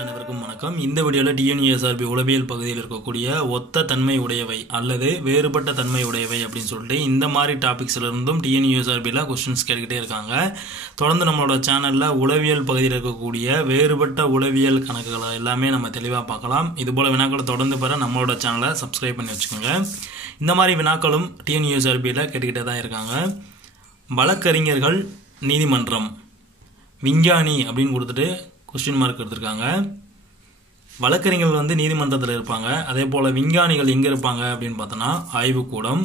அனைவருக்கும் வணக்கம். இந்த வீடியோவில் டிஎன்ஏஎஸ்ஆர்பி உளவியல் பகுதியில் இருக்கக்கூடிய ஒத்த தன்மை உடையவை அல்லது வேறுபட்ட தன்மை உடையவை அப்படின்னு சொல்லிட்டு இந்த மாதிரி டாபிக்ஸ்ல இருந்தும் டிஎன்யூஎஸ்ஆர்பியில் கொஸ்டின்ஸ் கேட்டுக்கிட்டே இருக்காங்க. தொடர்ந்து நம்மளோட சேனலில் உளவியல் பகுதியில் இருக்கக்கூடிய வேறுபட்ட உளவியல் கணக்குகளை எல்லாமே நம்ம தெளிவாக பார்க்கலாம். இதுபோல் வினாக்களை தொடர்ந்து பெற நம்மளோட சேனலை சப்ஸ்கிரைப் பண்ணி வச்சுக்கோங்க. இந்த மாதிரி வினாக்களும் டிஎன்யூஎஸ்ஆர்பியில் கேட்டுக்கிட்டே தான் இருக்காங்க. வழக்கறிஞர்கள் நீதிமன்றம். விஞ்ஞானி அப்படின்னு கொடுத்துட்டு கொஸ்டின் மார்க் எடுத்திருக்காங்க. வழக்கறிஞர்கள் வந்து நீதிமன்றத்தில் இருப்பாங்க. அதே போல் விஞ்ஞானிகள் எங்கே இருப்பாங்க அப்படின்னு பார்த்தோன்னா ஆய்வுக்கூடம்.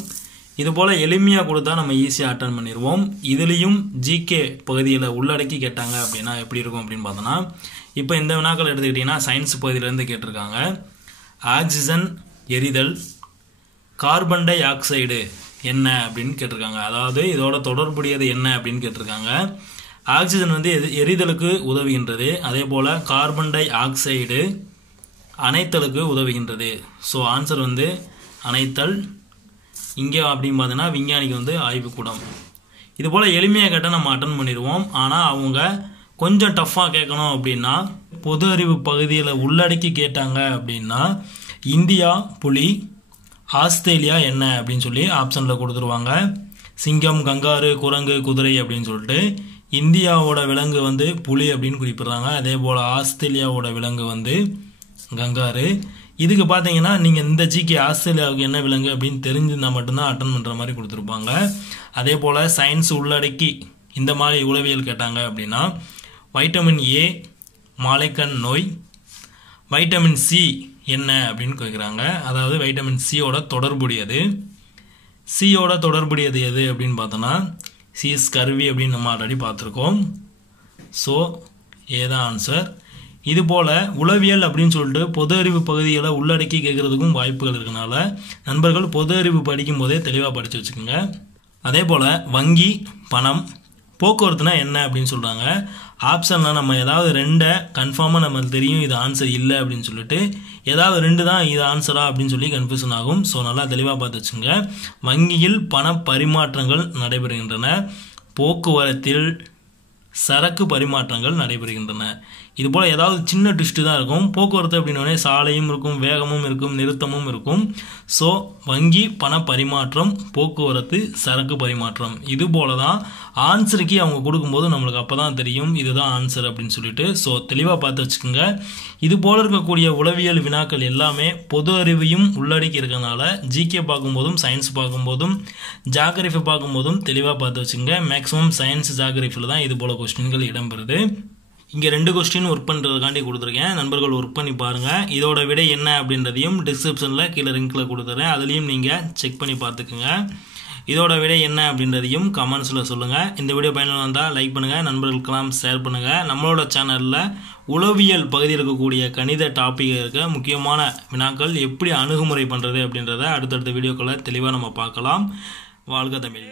இது போல் எளிமையாக கொடுத்தா நம்ம ஈஸியாக அட்டன் பண்ணிடுவோம் இதுலேயும் ஜிகே பகுதியில் உள்ளடக்கி கேட்டாங்க அப்படின்னா எப்படி இருக்கும் அப்படின்னு பார்த்தோன்னா இப்போ இந்த வினாக்கள் எடுத்துக்கிட்டிங்கன்னா சயின்ஸ் பகுதியிலேருந்து கேட்டிருக்காங்க. ஆக்சிஜன் எரிதல் கார்பன் டை ஆக்சைடு என்ன அப்படின்னு கேட்டிருக்காங்க. அதாவது இதோட தொடர்புடையது என்ன அப்படின்னு கேட்டிருக்காங்க. ஆக்சிஜன் வந்து எது எரிதலுக்கு உதவுகின்றது. அதே போல் கார்பன் டை ஆக்சைடு அணைத்தலுக்கு உதவுகின்றது. ஸோ ஆன்சர் வந்து அணைத்தல். இங்கே அப்படின்னு பார்த்தீங்கன்னா விஞ்ஞானிக்கு வந்து ஆய்வுக்கூடம். இது போல் எளிமையாக கேட்டால் நம்ம அட்டன் பண்ணிடுவோம். ஆனால் அவங்க கொஞ்சம் டஃப்பாக கேட்கணும் அப்படின்னா பொது அறிவு பகுதியில் உள்ளடக்கி கேட்டாங்க அப்படின்னா இந்தியா புலி ஆஸ்திரேலியா என்ன அப்படின்னு சொல்லி ஆப்ஷனில் கொடுத்துருவாங்க. சிங்கம் கங்காரு குரங்கு குதிரை அப்படின்னு சொல்லிட்டு இந்தியாவோட விலங்கு வந்து புலி அப்படின்னு குறிப்பிட்றாங்க. அதே போல் ஆஸ்திரேலியாவோட விலங்கு வந்து கங்காரு. இதுக்கு பார்த்தீங்கன்னா நீங்கள் இந்த ஜிக்கு ஆஸ்திரேலியாவுக்கு என்ன விலங்கு அப்படின்னு தெரிஞ்சிருந்தால் மட்டும்தான் அட்டன் பண்ணுற மாதிரி கொடுத்துருப்பாங்க. அதே போல் சயின்ஸ் உள்ளடக்கி இந்த மாதிரி உளவியல் கேட்டாங்க அப்படின்னா வைட்டமின் ஏ மாலைக்கண் நோய் வைட்டமின் சி என்ன அப்படின்னு கேட்குறாங்க அதாவது வைட்டமின் சியோட தொடர்புடையது. சியோட தொடர்புடையது எது அப்படின்னு பார்த்தோன்னா சிஎஸ் கருவி அப்படின்னு நம்ம ஆல்ரெடி பார்த்துருக்கோம். ஸோ ஏதான் ஆன்சர் இது போல் உளவியல் அப்படின்னு சொல்லிட்டு பொது அறிவு பகுதிகளை உள்ளடக்கி கேட்குறதுக்கும் வாய்ப்புகள் இருக்கனால நண்பர்கள் பொது அறிவு படிக்கும் போதே தெளிவாக படித்து வச்சுக்கோங்க. அதே போல் வங்கி பணம் போக்குவரத்துனா என்ன அப்படின்னு சொல்கிறாங்க ஆப்ஷன்னால் நம்ம ஏதாவது ரெண்டை கன்ஃபார்மாக நமக்கு தெரியும் இது ஆன்சர் இல்லை அப்படின்னு சொல்லிட்டு ஏதாவது ரெண்டு தான் இது ஆன்சரா அப்படின்னு சொல்லி கன்ஃபியூஷன் ஆகும். ஸோ நல்லா தெளிவாக பார்த்து வச்சுங்க. வங்கியில் பண பரிமாற்றங்கள் நடைபெறுகின்றன. போக்குவரத்தில் சரக்கு பரிமாற்றங்கள் நடைபெறுகின்றன. இது போல் ஏதாவது சின்ன ட்விஸ்ட்டு தான் இருக்கும். போக்குவரத்து அப்படின்னோடனே சாலையும் இருக்கும் வேகமும் இருக்கும் நிறுத்தமும் இருக்கும். ஸோ வங்கி பண பரிமாற்றம் போக்குவரத்து சரக்கு பரிமாற்றம். இது போல தான் ஆன்சருக்கு அவங்க கொடுக்கும்போது நம்மளுக்கு அப்போ தான் தெரியும். இதுதான் ஆன்சர் அப்படின்னு சொல்லிட்டு. ஸோ தெளிவாக பார்த்து வச்சுக்கோங்க. இது போல் இருக்கக்கூடிய உளவியல் வினாக்கள் எல்லாமே பொது அறிவையும் உள்ளடக்கி இருக்கிறதுனால ஜிகே பார்க்கும்போதும் சயின்ஸ் பார்க்கும்போதும் ஜாகிரஃபி பார்க்கும்போதும் தெளிவாக பார்த்து வச்சுங்க மேக்ஸிமம் சயின்ஸ் ஜாகிரஃபியில் தான் இது போல் கொஸ்டின்கள் இடம்பெறுது. இங்கே ரெண்டு கொஸ்டின் ஒர்க் பண்ணுறதுக்காண்டி கொடுத்துருக்கேன். நண்பர்கள் ஒர்க் பண்ணி பாருங்கள் இதோட விடை என்ன அப்படின்றதையும் டிஸ்கிரிப்ஷனில் கீழே லிங்கில் கொடுத்துறேன். அதுலேயும் நீங்கள் செக் பண்ணி பார்த்துக்குங்க. இதோட விடை என்ன அப்படின்றதையும் கமெண்ட்ஸில் சொல்லுங்கள் இந்த வீடியோ பயனுள்ள வந்தால் லைக் பண்ணுங்கள் நண்பர்களுக்கெல்லாம் ஷேர் பண்ணுங்கள் நம்மளோட சேனலில் உளவியல் பகுதியில் இருக்கக்கூடிய கணித டாப்பிக் இருக்க முக்கியமான வினாக்கள் எப்படி அணுகுமுறை பண்ணுறது அப்படின்றத அடுத்தடுத்த வீடியோக்களை தெளிவாக நம்ம பார்க்கலாம். வாழ்க தமிழ்.